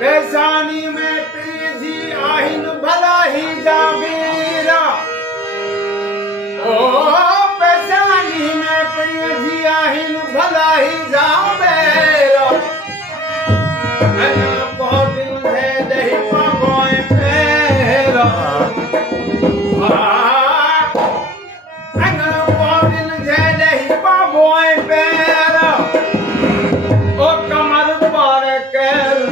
पेशानी में प्रीजी आहिन भला ही जाबीरा ओ पेशानी में प्रीजी आहिन भला ही जाबीरा अना बहुत दिन है दही पागोए पेरा अना बहुत दिन है दही पागोए पेरा ओ कमर पर कर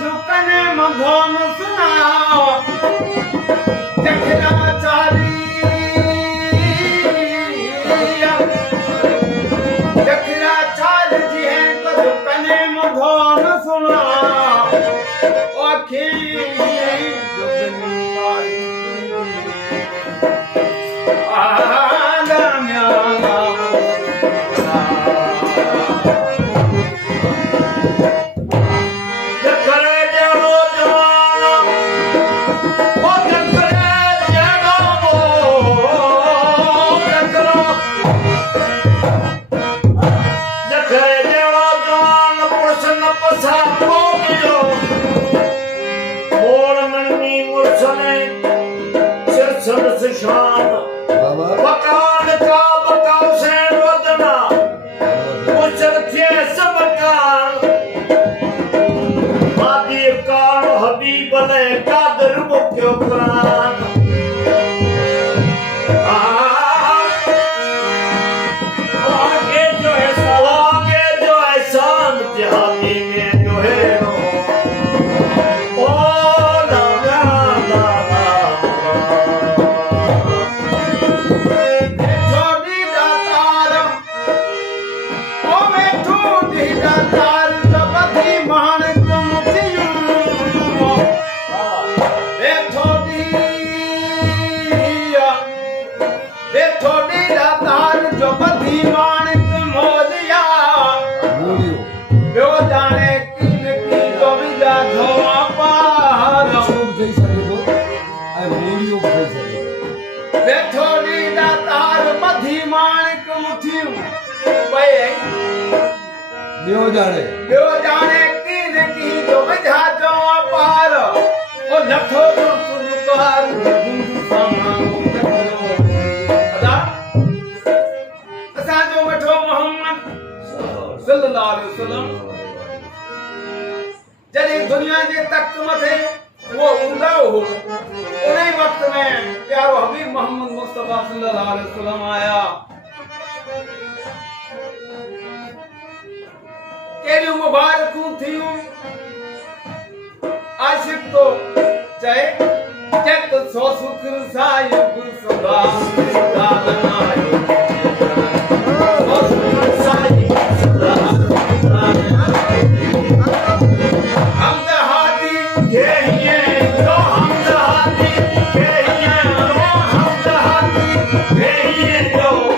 झुकने मधोन सुनाओ जखरा चाली जखरा चाल जी है तो झुकने मधोन सुनाओ ओखे ॿियो जाने की जो विझा जो पार ओ नथो सुकार असांजो वठो मोहम्मद सल्लल्लाहु अलैहि वसल्लम जॾहिं दुनिया जे तख़्त मथे वो हूंदा हो उन वक्त में प्यारो हबीब मोहम्मद मुस्तफा सल्लल्लाहु अलैहि वसल्लम आया केरी मुबारकूं थियूं आशिक तो चाहे जत सो सुख साहिब सदा गालनायो सो सुख साहिब सदा हम हाथी के ये तो हम हाथी के ये तो हम हाथी के ये तो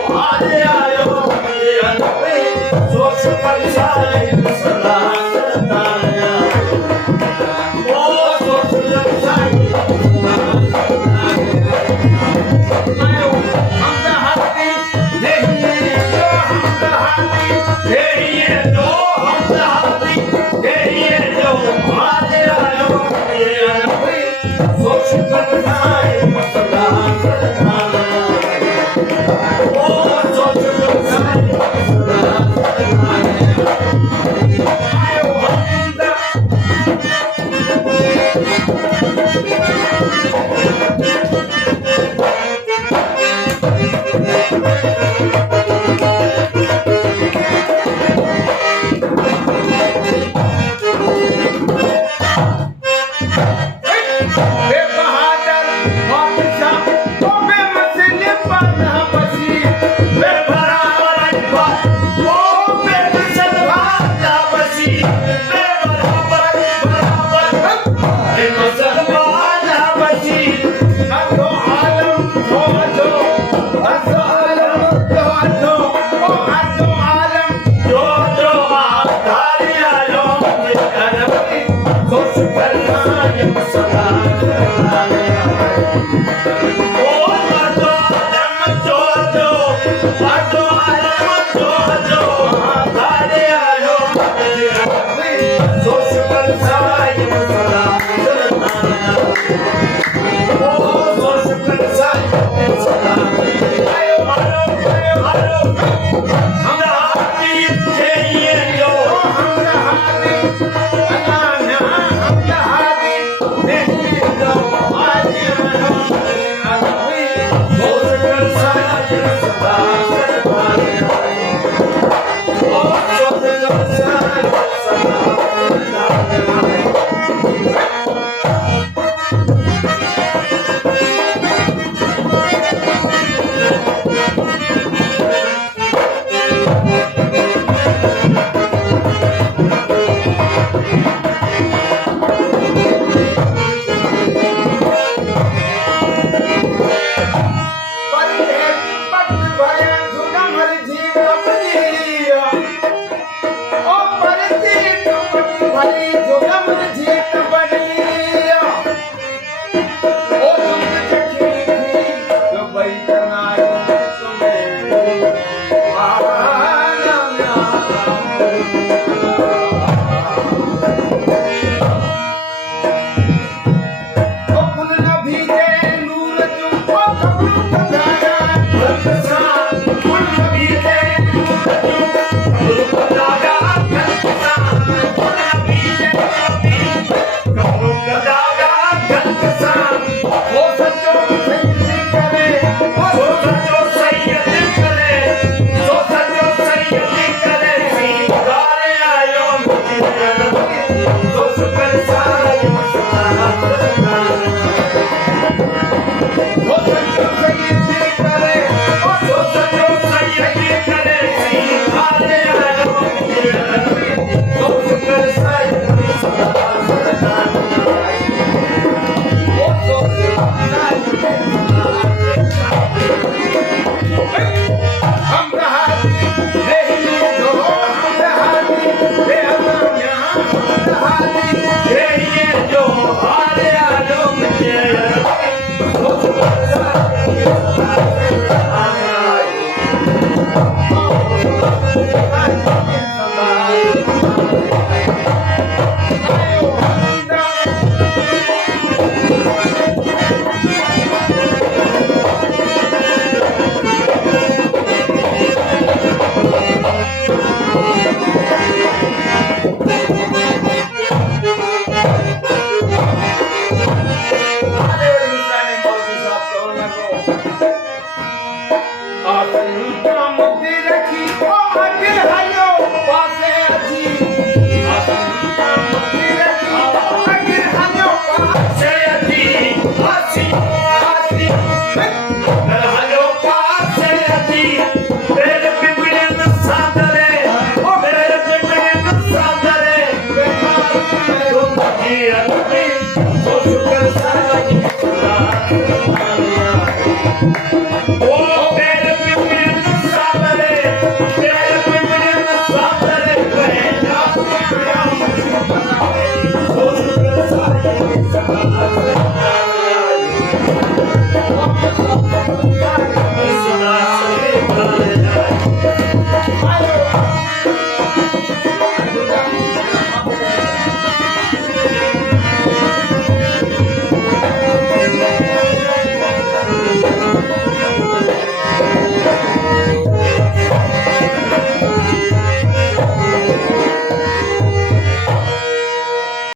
Thank you.